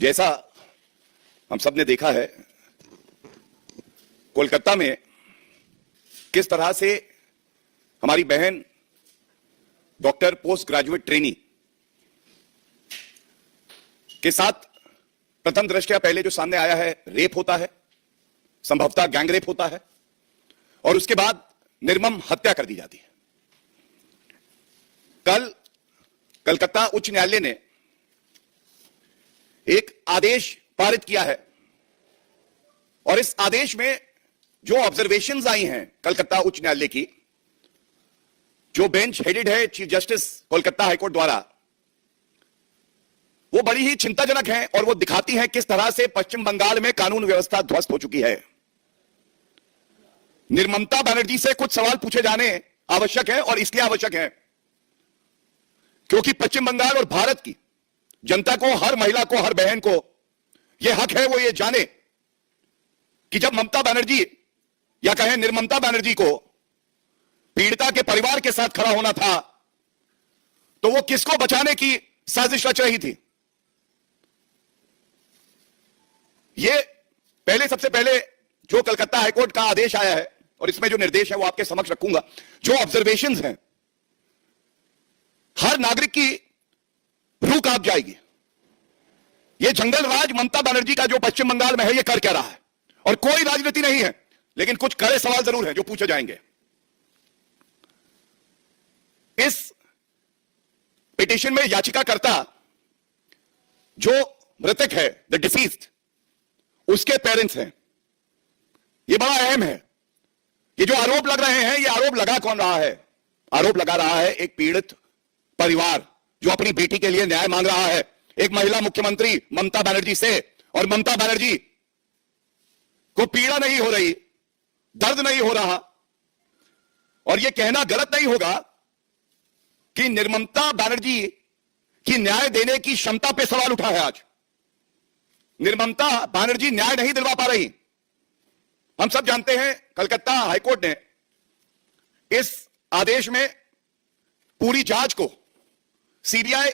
जैसा हम सब ने देखा है, कोलकाता में किस तरह से हमारी बहन डॉक्टर पोस्ट ग्रेजुएट ट्रेनी के साथ प्रथम दृष्टया पहले जो सामने आया है, रेप होता है, संभवतः गैंग रेप होता है और उसके बाद निर्मम हत्या कर दी जाती है। कल कलकत्ता उच्च न्यायालय ने एक आदेश पारित किया है और इस आदेश में जो ऑब्जर्वेशंस आई हैं कलकत्ता उच्च न्यायालय की, जो बेंच हेडेड है चीफ जस्टिस कोलकाता हाईकोर्ट द्वारा, वो बड़ी ही चिंताजनक है और वो दिखाती हैं किस तरह से पश्चिम बंगाल में कानून व्यवस्था ध्वस्त हो चुकी है। निर्ममता बनर्जी से कुछ सवाल पूछे जाने आवश्यक है और इसलिए आवश्यक है क्योंकि पश्चिम बंगाल और भारत की जनता को, हर महिला को, हर बहन को यह हक है वो ये जाने कि जब ममता बनर्जी या कहें निर्ममता बनर्जी को पीड़िता के परिवार के साथ खड़ा होना था तो वो किसको बचाने की साजिश रच रही थी। ये सबसे पहले जो कलकत्ता हाईकोर्ट का आदेश आया है और इसमें जो निर्देश है वो आपके समक्ष रखूंगा। जो ऑब्जर्वेशंस हैं, हर नागरिक की रूह कांप जाएगी। ये जंगल राज ममता बनर्जी का जो पश्चिम बंगाल में है, ये कर क्या रहा है? और कोई राजनीति नहीं है, लेकिन कुछ कड़े सवाल जरूर हैं जो पूछे जाएंगे। इस पिटीशन में याचिकाकर्ता जो मृतक है, द डिसीज्ड, उसके पेरेंट्स हैं। यह बड़ा अहम है। ये जो आरोप लग रहे हैं, ये आरोप लगा कौन रहा है? आरोप लगा रहा है एक पीड़ित परिवार जो अपनी बेटी के लिए न्याय मांग रहा है, एक महिला मुख्यमंत्री ममता बनर्जी से। और ममता बनर्जी को पीड़ा नहीं हो रही, दर्द नहीं हो रहा। और यह कहना गलत नहीं होगा कि निर्ममता बनर्जी की न्याय देने की क्षमता पे सवाल उठा है। आज निर्ममता बनर्जी न्याय नहीं दिलवा पा रही। हम सब जानते हैं कलकत्ता हाईकोर्ट ने इस आदेश में पूरी जांच को सीबीआई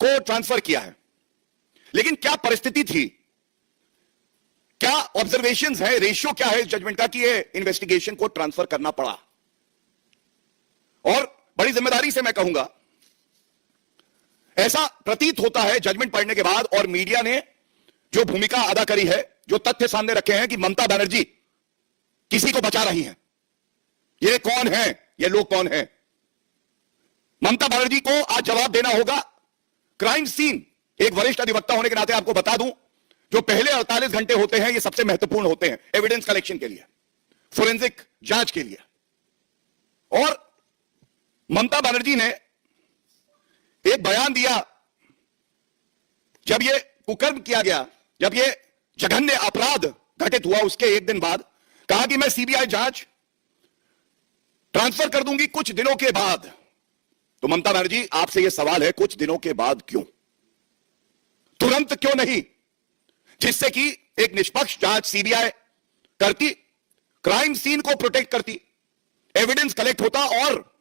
को ट्रांसफर किया है, लेकिन क्या परिस्थिति थी, क्या ऑब्जर्वेशंस है, रेशियो क्या है इस जजमेंट का कि ये इन्वेस्टिगेशन को ट्रांसफर करना पड़ा। और बड़ी जिम्मेदारी से मैं कहूंगा, ऐसा प्रतीत होता है जजमेंट पढ़ने के बाद और मीडिया ने जो भूमिका अदा करी है, जो तथ्य सामने रखे हैं कि ममता बनर्जी किसी को बचा रही हैं। ये कौन है, ये लोग कौन हैं? ममता बनर्जी को आज जवाब देना होगा। क्राइम सीन, एक वरिष्ठ अधिवक्ता होने के नाते आपको बता दूं, जो पहले 48 घंटे होते हैं ये सबसे महत्वपूर्ण होते हैं एविडेंस कलेक्शन के लिए, फोरेंसिक जांच के लिए। और ममता बनर्जी ने एक बयान दिया जब ये कुकर्म किया गया, जब ये जघन्य अपराध घटित हुआ, उसके एक दिन बाद कहा कि मैं सीबीआई जांच ट्रांसफर कर दूंगी कुछ दिनों के बाद। तो ममता बनर्जी, आपसे यह सवाल है, कुछ दिनों के बाद क्यों? तुरंत क्यों नहीं? जिससे कि एक निष्पक्ष जांच सीबीआई करती, क्राइम सीन को प्रोटेक्ट करती, एविडेंस कलेक्ट होता और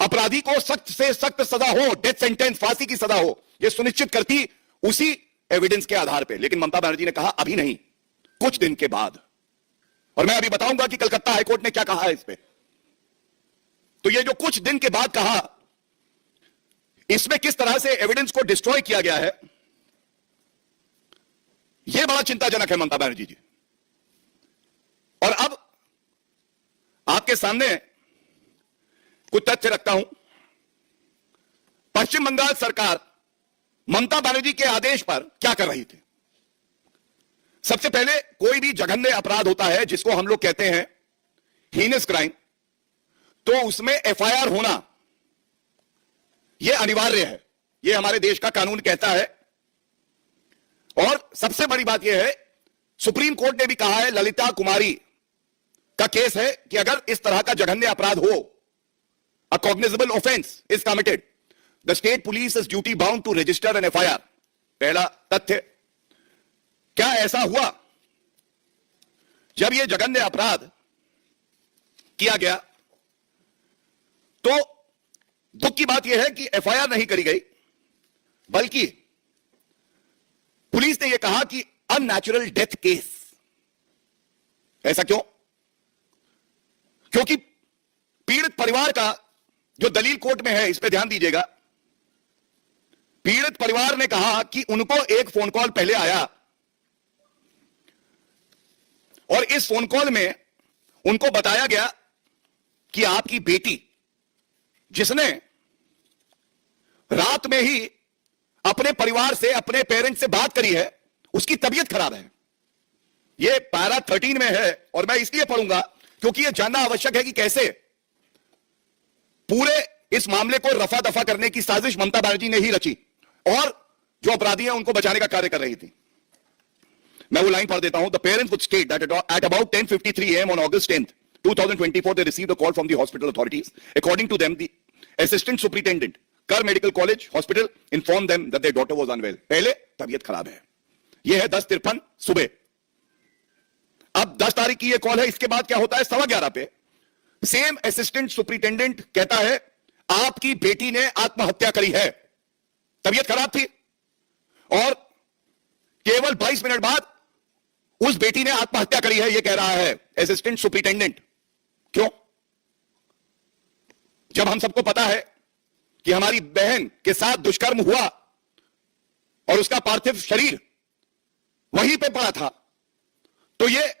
अपराधी को सख्त से सख्त सजा हो, डेथ सेंटेंस, फांसी की सजा हो, यह सुनिश्चित करती उसी एविडेंस के आधार पे। लेकिन ममता बनर्जी ने कहा अभी नहीं, कुछ दिन के बाद। और मैं अभी बताऊंगा कि कलकत्ता हाईकोर्ट ने क्या कहा है इस पे। तो ये जो कुछ दिन के बाद कहा, इसमें किस तरह से एविडेंस को डिस्ट्रॉय किया गया है, यह बड़ा चिंताजनक है ममता बनर्जी जी। और अब आपके सामने कुछ तथ्य रखता हूं। पश्चिम बंगाल सरकार ममता बनर्जी के आदेश पर क्या कर रही थी? सबसे पहले, कोई भी जघन्य अपराध होता है जिसको हम लोग कहते हैं हीनस क्राइम, तो उसमें एफआईआर होना यह अनिवार्य है। यह हमारे देश का कानून कहता है। और सबसे बड़ी बात यह है, सुप्रीम कोर्ट ने भी कहा है, ललिता कुमारी का केस है कि अगर इस तरह का जघन्य अपराध हो, a cognizable offense is committed, the state police is duty bound to register an FIR. पहला तथ्य, क्या ऐसा हुआ? जब यह जघन्य अपराध किया गया तो दुख की बात यह है कि एफआईआर नहीं करी गई, बल्कि पुलिस ने यह कहा कि अननेचुरल डेथ केस। ऐसा क्यों? क्योंकि पीड़ित परिवार का जो दलील कोर्ट में है, इस पे ध्यान दीजिएगा। पीड़ित परिवार ने कहा कि उनको एक फोन कॉल पहले आया और इस फोन कॉल में उनको बताया गया कि आपकी बेटी, जिसने रात में ही अपने परिवार से, अपने पेरेंट्स से बात करी है, उसकी तबीयत खराब है। यह पैरा 13 में है और मैं इसलिए पढ़ूंगा क्योंकि यह जानना आवश्यक है कि कैसे पूरे इस मामले को रफा दफा करने की साजिश ममता बनर्जी ने ही रची और जो अपराधी हैं उनको बचाने का कार्य कर रही थी। मैं वो लाइन पढ़ देता हूं। The parents would state that at about 10:53 AM on August 10th, 2024, they received a call from the hospital authorities. According to them, the assistant superintendent, Kar Medical College Hospital, informed them that their daughter was unwell. पहले तबीयत खराब है। यह है 10:53 सुबह। अब 10 तारीख की यह कॉल है। इसके बाद क्या होता है? 11:15 पे सेम असिस्टेंट सुपरिटेंडेंट कहता है आपकी बेटी ने आत्महत्या करी है। तबीयत खराब थी और केवल 22 मिनट बाद उस बेटी ने आत्महत्या करी है, यह कह रहा है असिस्टेंट सुपरिटेंडेंट। क्यों? जब हम सबको पता है कि हमारी बहन के साथ दुष्कर्म हुआ और उसका पार्थिव शरीर वहीं पे पड़ा था, तो यह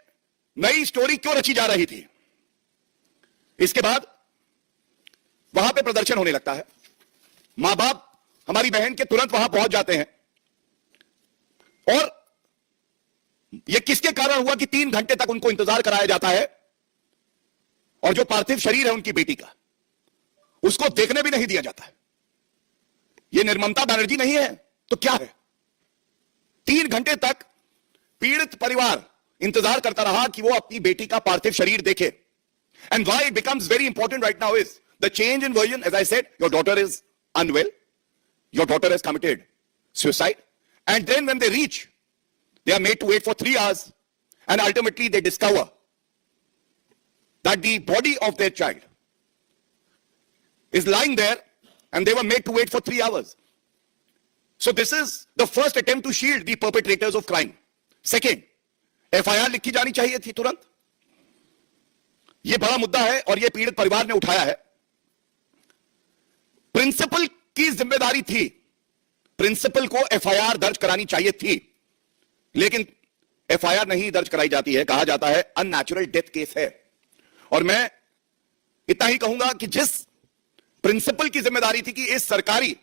नई स्टोरी क्यों रची जा रही थी? इसके बाद वहां पे प्रदर्शन होने लगता है। मां बाप हमारी बहन के तुरंत वहां पहुंच जाते हैं और यह किसके कारण हुआ कि 3 घंटे तक उनको इंतजार कराया जाता है और जो पार्थिव शरीर है उनकी बेटी का, उसको देखने भी नहीं दिया जाता है। यह निर्ममता बनर्जी नहीं है तो क्या है? 3 घंटे तक पीड़ित परिवार इंतजार करता रहा कि वो अपनी बेटी का पार्थिव शरीर देखे। And why it becomes very important right now is the change in version. As I said, your daughter is unwell, your daughter has committed suicide, and then when they reach, they are made to wait for 3 hours, and ultimately they discover that the body of their child is lying there and they were made to wait for 3 hours. So this is the first attempt to shield the perpetrators of crime. Second, FIR लिखी जानी चाहिए थी तुरंत। यह बड़ा मुद्दा है और यह पीड़ित परिवार ने उठाया है। प्रिंसिपल की जिम्मेदारी थी, प्रिंसिपल को FIR दर्ज करानी चाहिए थी, लेकिन FIR नहीं दर्ज कराई जाती है। कहा जाता है अननेचुरल डेथ केस है। और मैं इतना ही कहूंगा कि जिस प्रिंसिपल की जिम्मेदारी थी कि इस सरकारी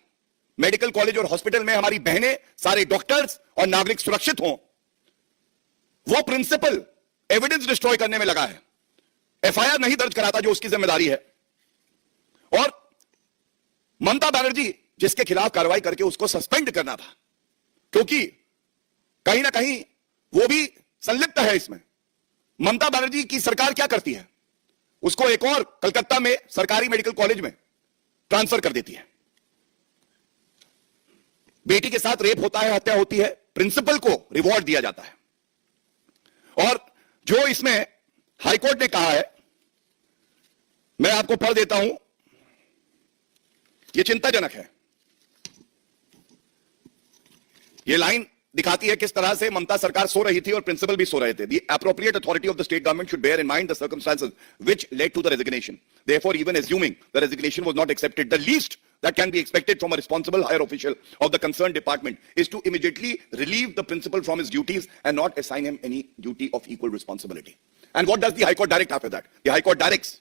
मेडिकल कॉलेज और हॉस्पिटल में हमारी बहनें, सारे डॉक्टर्स और नागरिक सुरक्षित हों, वो प्रिंसिपल एविडेंस डिस्ट्रॉय करने में लगा है, FIR नहीं दर्ज कराता जो उसकी जिम्मेदारी है। और ममता बनर्जी जिसके खिलाफ कार्रवाई करके उसको सस्पेंड करना था, क्योंकि कहीं ना कहीं वो भी संलिप्त है इसमें। ममता बनर्जी की सरकार क्या करती है? उसको एक और कलकत्ता में सरकारी मेडिकल कॉलेज में ट्रांसफर कर देती है। बेटी के साथ रेप होता है, हत्या होती है, प्रिंसिपल को रिवॉर्ड दिया जाता है। और जो इसमें हाईकोर्ट ने कहा है, मैं आपको पढ़ देता हूं, यह चिंताजनक है। यह लाइन दिखाती है किस तरह से ममता सरकार सो रही थी और प्रिंसिपल भी सो रहे थे। The appropriate authority of the state government should bear in mind the circumstances which led to the resignation. Therefore, even assuming the resignation was not accepted, the least that can be expected from a responsible higher official of the concerned department is to immediately relieve the principal from his duties and not assign him any duty of equal responsibility. And what does the High Court direct after that? The High Court directs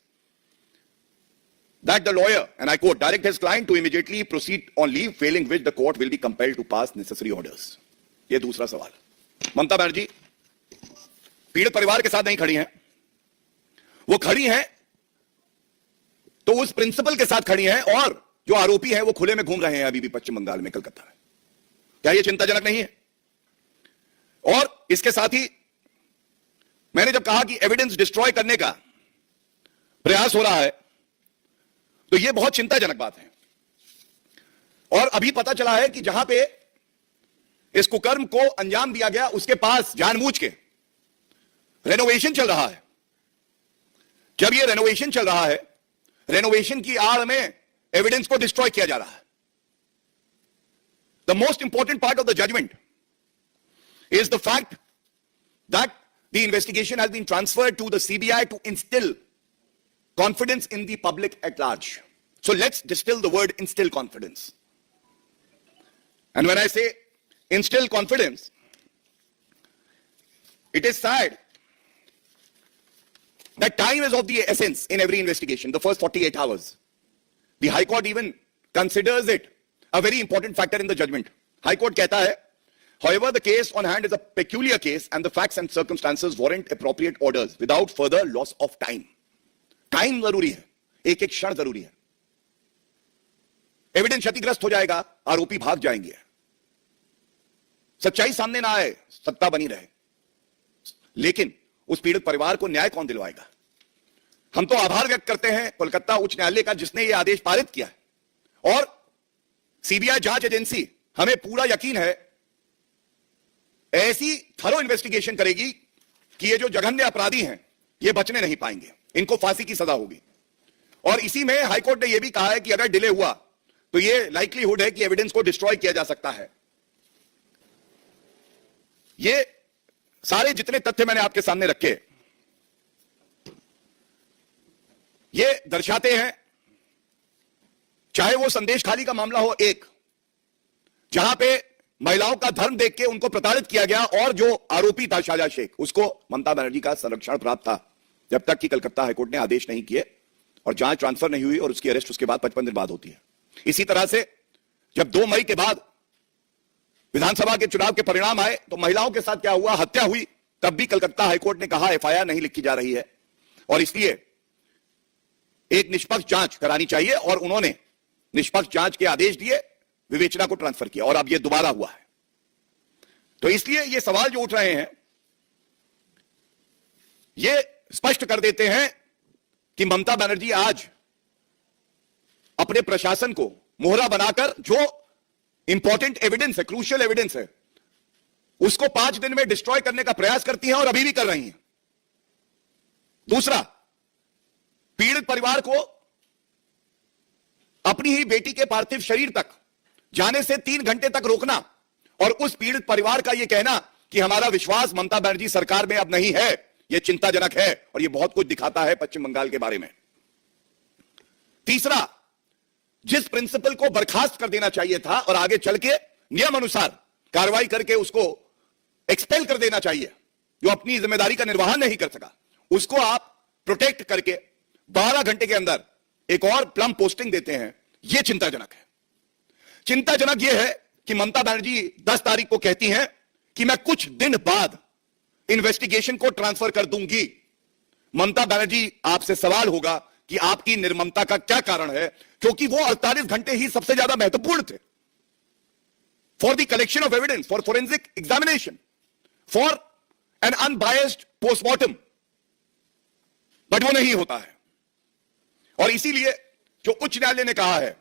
that the lawyer, and I quote, direct his client to immediately proceed on leave, failing which the court will be compelled to pass necessary orders. ये दूसरा सवाल। ममता बनर्जी पीड़ित परिवार के साथ नहीं खड़ी हैं, वो खड़ी हैं तो उस प्रिंसिपल के साथ खड़ी हैं, और जो आरोपी हैं वो खुले में घूम रहे हैं अभी भी पश्चिम बंगाल में, कलकत्ता में। क्या ये चिंताजनक नहीं है? और इसके साथ ही मैंने जब कहा कि एविडेंस डिस्ट्रॉय करने का प्रयास हो रहा है, तो यह बहुत चिंताजनक बात है। और अभी पता चला है कि जहां पे इस कुकर्म को अंजाम दिया गया, उसके पास जानबूझ के रेनोवेशन चल रहा है। जब यह रेनोवेशन चल रहा है, रेनोवेशन की आड़ में एविडेंस को डिस्ट्रॉय किया जा रहा है। The most important part of the judgment is the fact that the investigation has been transferred to the CBI to instill confidence in the public at large. So let's distill the word instill confidence. And when I say instill confidence, it is sad that time is of the essence in every investigation, the first 48 hours. The High Court even considers it a very important factor in the judgment. High Court कहता है, however, the case on hand is a peculiar case and the facts and circumstances warrant appropriate orders without further loss of time. Time जरूरी है, एक एक क्षण जरूरी है. Evidence क्षतिग्रस्त हो जाएगा, आरोपी भाग जाएंगे. सच्चाई सामने ना आए, सत्ता बनी रहे. लेकिन उस पीड़ित परिवार को न्याय कौन दिलवाएगा? हम तो आभार व्यक्त करते हैं कोलकाता उच्च न्यायालय का जिसने यह आदेश पारित किया है. और सीबीआई जांच एजेंसी, हमें पूरा यकीन है, ऐसी थरो इन्वेस्टिगेशन करेगी कि ये जो जघन्य अपराधी हैं ये बचने नहीं पाएंगे, इनको फांसी की सजा होगी. और इसी में हाईकोर्ट ने यह भी कहा है कि अगर डिले हुआ तो ये लाइक्लीहुड है कि एविडेंस को डिस्ट्रॉय किया जा सकता है. ये सारे जितने तथ्य मैंने आपके सामने रखे, ये दर्शाते हैं, चाहे वो संदेश खाली का मामला हो, एक जहां पे महिलाओं का धर्म देख के उनको प्रताड़ित किया गया और जो आरोपी था शाहजहां शेख, उसको ममता बनर्जी का संरक्षण प्राप्त था जब तक कि कलकत्ता हाईकोर्ट ने आदेश नहीं किए और जांच ट्रांसफर नहीं हुई और उसकी अरेस्ट उसके बाद 55 दिन बाद होती है. इसी तरह से जब 2 मई के बाद विधानसभा के चुनाव के परिणाम आए तो महिलाओं के साथ क्या हुआ, हत्या हुई, तब भी कलकत्ता हाईकोर्ट ने कहा एफआईआर नहीं लिखी जा रही है और इसलिए एक निष्पक्ष जांच करानी चाहिए और उन्होंने निष्पक्ष जांच के आदेश दिए, विवेचना को ट्रांसफर किया और अब यह दोबारा हुआ है. तो इसलिए ये सवाल जो उठ रहे हैं ये स्पष्ट कर देते हैं कि ममता बनर्जी आज अपने प्रशासन को मोहरा बनाकर जो इंपॉर्टेंट एविडेंस है, क्रूशियल एविडेंस है, उसको 5 दिन में डिस्ट्रॉय करने का प्रयास करती हैं और अभी भी कर रही हैं. दूसरा, पीड़ित परिवार को अपनी ही बेटी के पार्थिव शरीर तक जाने से 3 घंटे तक रोकना और उस पीड़ित परिवार का यह कहना कि हमारा विश्वास ममता बनर्जी सरकार में अब नहीं है, यह चिंताजनक है और यह बहुत कुछ दिखाता है पश्चिम बंगाल के बारे में. तीसरा, जिस प्रिंसिपल को बर्खास्त कर देना चाहिए था और आगे चल के नियम अनुसार कार्रवाई करके उसको एक्सपेल कर देना चाहिए, जो अपनी जिम्मेदारी का निर्वहन नहीं कर सका, उसको आप प्रोटेक्ट करके 12 घंटे के अंदर एक और प्लम पोस्टिंग देते हैं. यह चिंताजनक है. चिंताजनक यह है कि ममता बनर्जी 10 तारीख को कहती हैं कि मैं कुछ दिन बाद इन्वेस्टिगेशन को ट्रांसफर कर दूंगी. ममता बनर्जी, आपसे सवाल होगा कि आपकी निर्ममता का क्या कारण है, क्योंकि वो 48 घंटे ही सबसे ज्यादा महत्वपूर्ण थे for the collection of evidence, for forensic examination, for an unbiased postmortem, but वो नहीं होता है. और इसीलिए जो उच्च न्यायालय ने कहा है,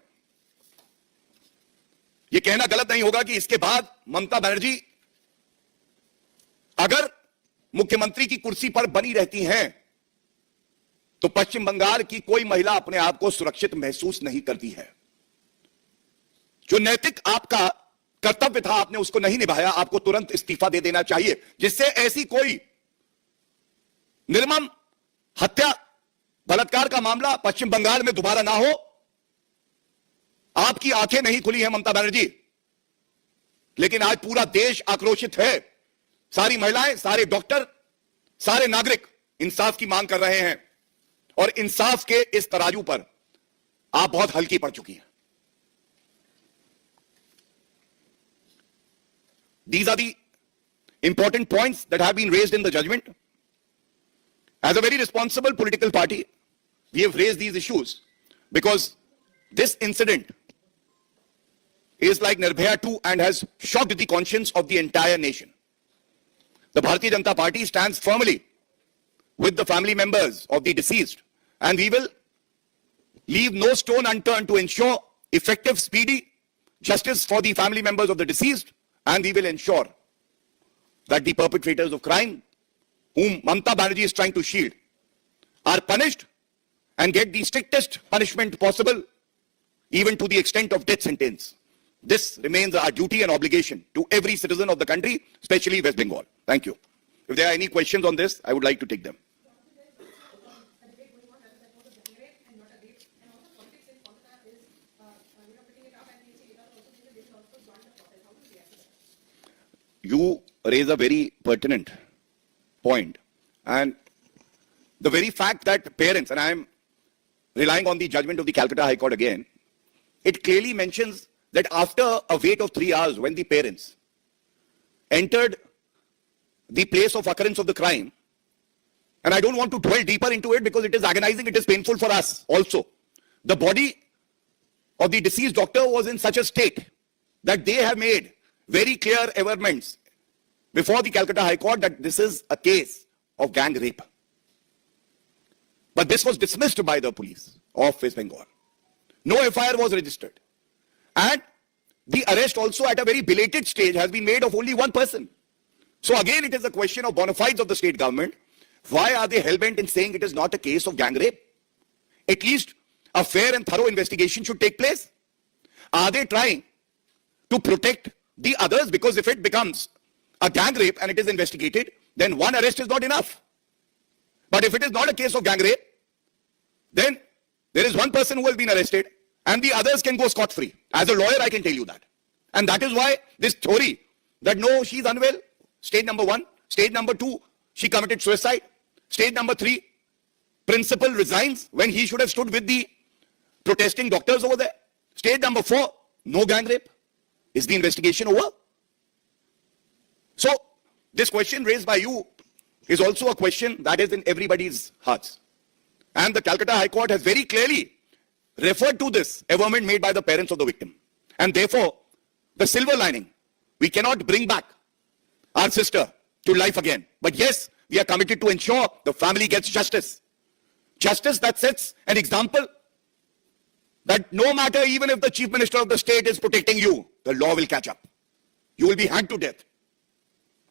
यह कहना गलत नहीं होगा कि इसके बाद ममता बनर्जी अगर मुख्यमंत्री की कुर्सी पर बनी रहती हैं तो पश्चिम बंगाल की कोई महिला अपने आप को सुरक्षित महसूस नहीं करती है. जो नैतिक आपका कर्तव्य था आपने उसको नहीं निभाया, आपको तुरंत इस्तीफा दे देना चाहिए, जिससे ऐसी कोई निर्मम हत्या, बलात्कार का मामला पश्चिम बंगाल में दोबारा ना हो. आपकी आंखें नहीं खुली हैं ममता बनर्जी, लेकिन आज पूरा देश आक्रोशित है. सारी महिलाएं, सारे डॉक्टर, सारे नागरिक इंसाफ की मांग कर रहे हैं और इंसाफ के इस तराजू पर आप बहुत हल्की पड़ चुकी हैं. These are the important points that have been raised in the judgment. As a very responsible political party, we have raised these issues because this incident is like Nirbhaya 2 and has shocked the conscience of the entire nation. The Bharatiya Janata Party stands firmly with the family members of the deceased, and we will leave no stone unturned to ensure effective, speedy justice for the family members of the deceased, and we will ensure that the perpetrators of crime, whom Mamata Banerjee is trying to shield, are punished and get the strictest punishment possible, even to the extent of death sentence. This remains our duty and obligation to every citizen of the country, especially West Bengal. Thank you. If there are any questions on this, I would like to take them. You raise a very pertinent point, and the very fact that parents, and I am relying on the judgment of the Calcutta High Court again, it clearly mentions that after a wait of 3 hours, when the parents entered the place of occurrence of the crime, and I don't want to dwell deeper into it because it is agonizing, it is painful for us also. The body of the deceased doctor was in such a state that they have made very clear averments before the Calcutta High Court that this is a case of gang rape. But this was dismissed by the police of West Bengal. No FIR was registered. And the arrest also at a very belated stage has been made of only one person. So again, it is a question of bona fides of the state government. Why are they hell-bent in saying it is not a case of gang rape? At least a fair and thorough investigation should take place. Are they trying to protect the others? Because if it becomes a gang rape and it is investigated, then one arrest is not enough. But if it is not a case of gang rape, then there is one person who has been arrested and the others can go scot-free. As a lawyer, I can tell you that. And that is why this theory that no, she's unwell, stage number 1, stage number 2, she committed suicide, stage number 3, principal resigns when he should have stood with the protesting doctors over there. Stage number 4, no gang rape. Is the investigation over? So, this question raised by you is also a question that is in everybody's hearts. And the Calcutta High Court has very clearly referred to this averment made by the parents of the victim. And therefore, the silver lining, we cannot bring back our sister to life again. But yes, we are committed to ensure the family gets justice. Justice that sets an example that no matter even if the chief minister of the state is protecting you, the law will catch up. You will be hanged to death.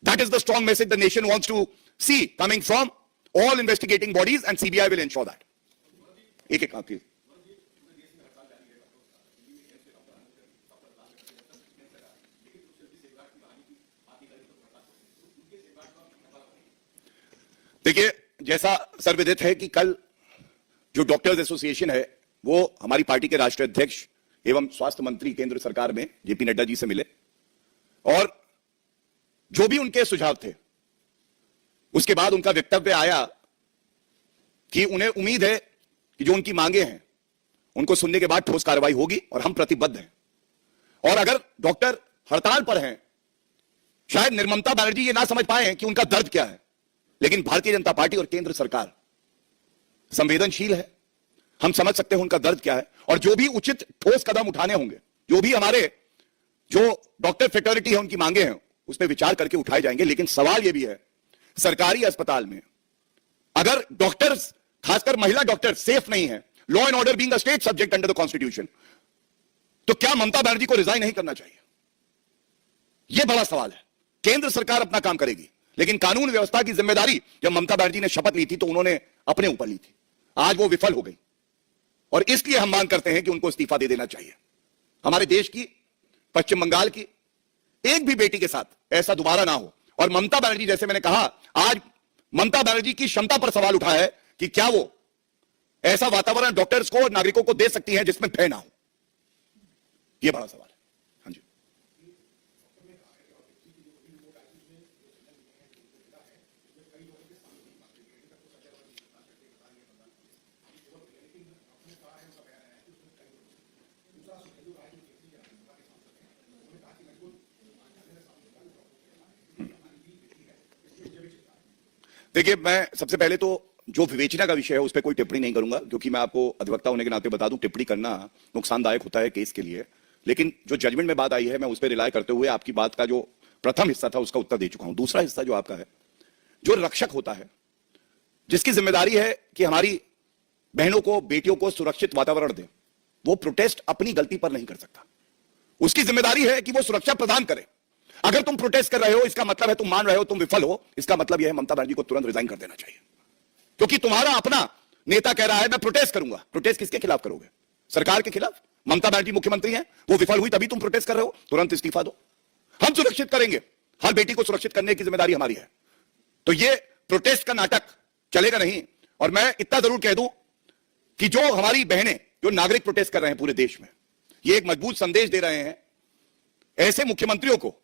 That is the strong message the nation wants to see coming from all investigating bodies, and CBI will ensure that. Please. देखिए, जैसा सर्वविदित है कि कल जो doctors association है वो हमारी पार्टी के राष्ट्रीय अध्यक्ष एवं स्वास्थ्य मंत्री केंद्र सरकार में जेपी नड्डा जी से मिले और जो भी उनके सुझाव थे उसके बाद उनका वक्तव्य आया कि उन्हें उम्मीद है कि जो उनकी मांगे हैं उनको सुनने के बाद ठोस कार्रवाई होगी और हम प्रतिबद्ध हैं। और अगर डॉक्टर हड़ताल पर हैं, शायद निर्ममता बनर्जी ये ना समझ पाए कि उनका दर्द क्या है, लेकिन भारतीय जनता पार्टी और केंद्र सरकार संवेदनशील है। हम समझ सकते हैं उनका दर्द क्या है और जो भी उचित ठोस कदम उठाने होंगे, जो भी हमारे जो डॉक्टर फ्रेटर्निटी है उनकी मांगे हैं उस पर विचार करके उठाए जाएंगे। लेकिन सवाल यह भी है, सरकारी अस्पताल में अगर डॉक्टर्स, खासकर महिला डॉक्टर सेफ नहीं है, law and order being a state subject under the constitution, तो क्या ममता बनर्जी को रिजाइन नहीं करना चाहिए? यह बड़ा सवाल है। केंद्र सरकार अपना काम करेगी, लेकिन कानून व्यवस्था की जिम्मेदारी जब ममता बनर्जी ने शपथ ली थी तो उन्होंने अपने ऊपर ली थी। आज वो विफल हो गई और इसलिए हम मांग करते हैं कि उनको इस्तीफा दे देना चाहिए। हमारे देश की, पश्चिम बंगाल की एक भी बेटी के साथ ऐसा दोबारा ना हो। और ममता बनर्जी, जैसे मैंने कहा, आज ममता बनर्जी की क्षमता पर सवाल उठा है कि क्या वो ऐसा वातावरण डॉक्टर्स को और नागरिकों को दे सकती है जिसमें भय ना हो। यह बड़ा सवाल है। हाँ जी, देखिए, मैं सबसे पहले तो जो विवेचना का विषय है उस पर कोई टिप्पणी नहीं करूंगा, क्योंकि मैं आपको अधिवक्ता होने के नाते बता दूं, टिप्पणी करना नुकसानदायक होता है केस के लिए। लेकिन जो जजमेंट में बात आई है, मैं उस पर रिलाय करते हुए आपकी बात का जो प्रथम हिस्सा था उसका उत्तर दे चुका हूं। दूसरा हिस्सा जो आपका है, जो रक्षक होता है, जिसकी जिम्मेदारी है कि हमारी बहनों को, बेटियों को सुरक्षित वातावरण दे, वो प्रोटेस्ट अपनी गलती पर नहीं कर सकता। उसकी जिम्मेदारी है कि वो सुरक्षा प्रदान करे। अगर तुम प्रोटेस्ट कर रहे हो, इसका मतलब है तुम मान रहे हो तुम विफल हो, इसका मतलब यह है ममता बनर्जी को तुरंत रिजाइन कर देना चाहिए। क्योंकि तुम्हारा अपना नेता कह रहा है मैं प्रोटेस्ट करूंगा। प्रोटेस्ट किसके खिलाफ करोगे? सरकार के खिलाफ। ममता बनर्जी मुख्यमंत्री हैं, वो विफल हुई तभी तुम प्रोटेस्ट कर रहे हो, तुरंत इस्तीफा दो। हम सुरक्षित करेंगे, हर बेटी को सुरक्षित करने की जिम्मेदारी हमारी है। तो ये प्रोटेस्ट का नाटक चलेगा नहीं। और मैं इतना जरूर कह दूं कि जो हमारी बहनें जो नागरिक प्रोटेस्ट कर रहे हैं पूरे देश में, ये एक मजबूत संदेश दे रहे हैं ऐसे मुख्यमंत्रियों को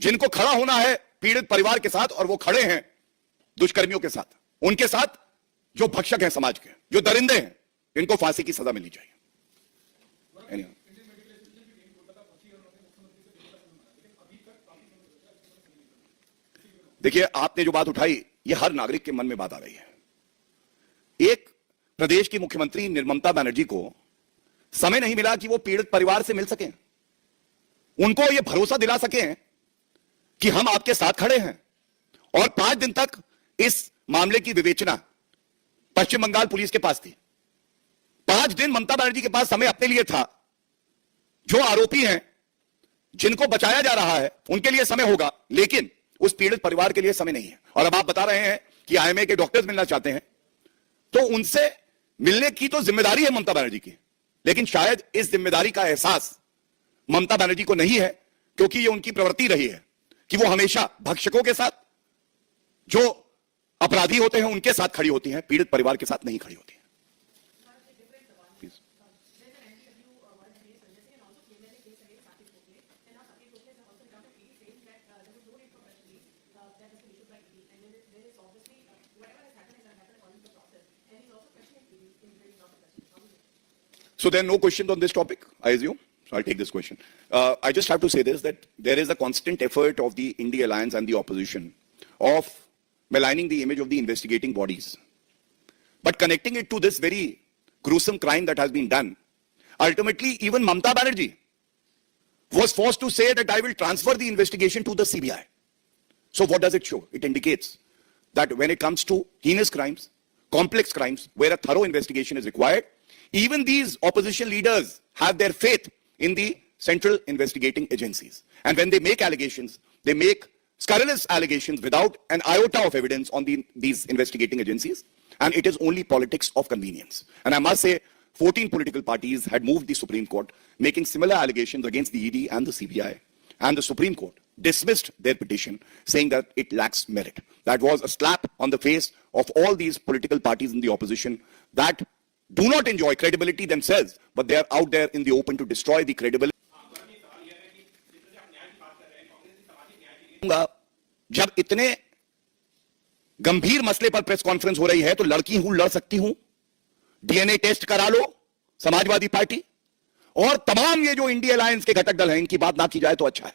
जिनको खड़ा होना है पीड़ित परिवार के साथ, और वो खड़े हैं दुष्कर्मियों के साथ, उनके साथ जो भक्षक हैं समाज के, जो दरिंदे हैं, इनको फांसी की सजा मिलनी चाहिए। anyway. देखिए, आपने जो बात उठाई, ये हर नागरिक के मन में बात आ रही है। एक प्रदेश की मुख्यमंत्री निर्ममता बनर्जी को समय नहीं मिला कि वो पीड़ित परिवार से मिल सकें, उनको ये भरोसा दिला सकें कि हम आपके साथ खड़े हैं। और 5 दिन तक इस मामले की विवेचना पश्चिम बंगाल पुलिस के पास थी। 5 दिन ममता बनर्जी के पास समय अपने लिए था। जो आरोपी हैं, जिनको बचाया जा रहा है, उनके लिए समय होगा, लेकिन उस पीड़ित परिवार के लिए समय नहीं है। और अब आप बता रहे हैं कि आईएमए के डॉक्टर्स मिलना चाहते हैं, तो उनसे मिलने की तो जिम्मेदारी है ममता बनर्जी की, लेकिन शायद इस जिम्मेदारी का एहसास ममता बनर्जी को नहीं है, क्योंकि ये उनकी प्रवृत्ति रही है कि वो हमेशा भक्षकों के साथ, जो अपराधी होते हैं उनके साथ खड़ी होती हैं, पीड़ित परिवार के साथ नहीं खड़ी होती हैं। So there are no questions on this topic, I assume. So I'll take this question. I just have to say this, that there is a constant effort of the India Alliance and the opposition of maligning the image of the investigating bodies. But connecting it to this very gruesome crime that has been done, ultimately even Mamta Banerjee was forced to say that I will transfer the investigation to the CBI. So what does it show? It indicates that when it comes to heinous crimes, complex crimes, where a thorough investigation is required, even these opposition leaders have their faith in the central investigating agencies. And when they make allegations, they make scurrilous allegations without an iota of evidence on these investigating agencies. And it is only politics of convenience. And I must say, 14 political parties had moved the Supreme Court, making similar allegations against the ED and the CBI. And the Supreme Court dismissed their petition, saying that it lacks merit. That was a slap on the face of all these political parties in the opposition that do not enjoy credibility themselves, but they are out there in the open to destroy the credibility. जब इतने गंभीर मसले पर press conference हो रही है, तो लड़की हूं, लड़ सकती हूं, डीएनए टेस्ट करा लो समाजवादी पार्टी, और तमाम ये जो इंडिया अलायंस के घटक दल हैं, इनकी बात ना की जाए तो अच्छा है।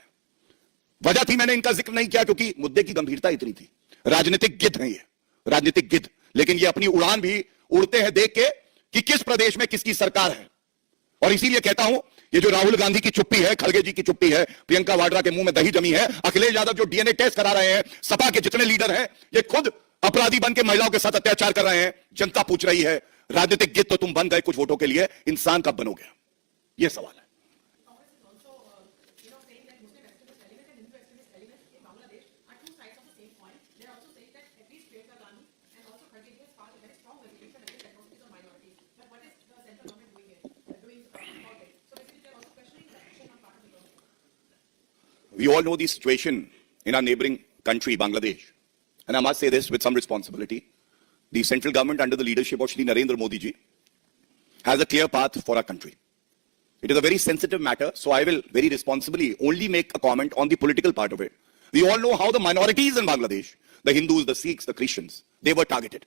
वजह थी, मैंने इनका जिक्र नहीं किया क्योंकि मुद्दे की गंभीरता इतनी थी। राजनीतिक गिद्ध हैं ये, राजनीतिक गिद्ध, लेकिन ये अपनी उड़ान भी उड़ते हैं देख के कि किस प्रदेश में किसकी सरकार है। और इसीलिए कहता हूं, ये जो राहुल गांधी की चुप्पी है, खड़गे जी की चुप्पी है, प्रियंका वाड्रा के मुंह में दही जमी है, अखिलेश यादव जो डीएनए टेस्ट करा रहे हैं, सपा के जितने लीडर हैं, ये खुद अपराधी बन के महिलाओं के साथ अत्याचार कर रहे हैं। जनता पूछ रही है, राजनीतिक गिद्ध तो तुम बन गए कुछ वोटों के लिए, इंसान कब बनोगे? ये सवाल है। We all know the situation in our neighboring country, Bangladesh. And I must say this with some responsibility. The central government under the leadership of Shri Narendra Modi ji has a clear path for our country. It is a very sensitive matter, so I will very responsibly only make a comment on the political part of it. We all know how the minorities in Bangladesh, the Hindus, the Sikhs, the Christians, they were targeted.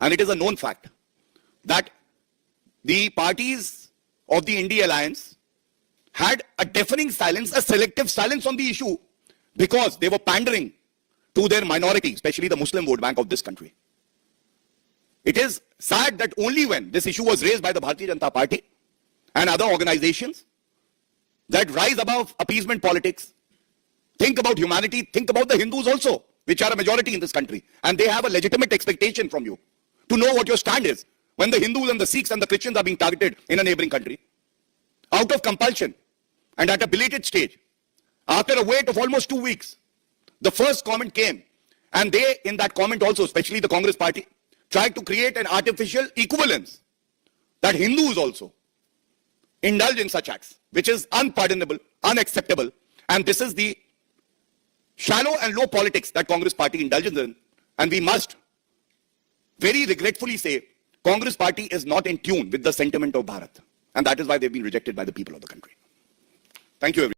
And it is a known fact that the parties of the India Alliance had a deafening silence, a selective silence on the issue, because they were pandering to their minority, especially the Muslim vote bank of this country. It is sad that only when this issue was raised by the Bharatiya Janata Party and other organizations that rise above appeasement politics, think about humanity, think about the Hindus also, which are a majority in this country, and they have a legitimate expectation from you to know what your stand is when the Hindus and the Sikhs and the Christians are being targeted in a neighboring country. Out of compulsion and at a belated stage, after a wait of almost 2 weeks, the first comment came, and they, in that comment also, especially the Congress party, tried to create an artificial equivalence that Hindus also indulge in such acts, which is unpardonable, unacceptable, and this is the shallow and low politics that Congress party indulges in, and we must very regretfully say Congress party is not in tune with the sentiment of Bharat, and that is why they've been rejected by the people of the country. Thank you, everyone.